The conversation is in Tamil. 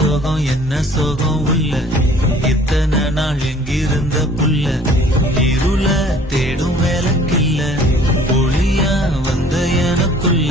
என்ன சோகம் உள்ள இத்தனை நாள் எங்கிருந்த புள்ள இருள தேடும் வேலைக்கில்ல ஒளியா வந்த எனக்குள்ள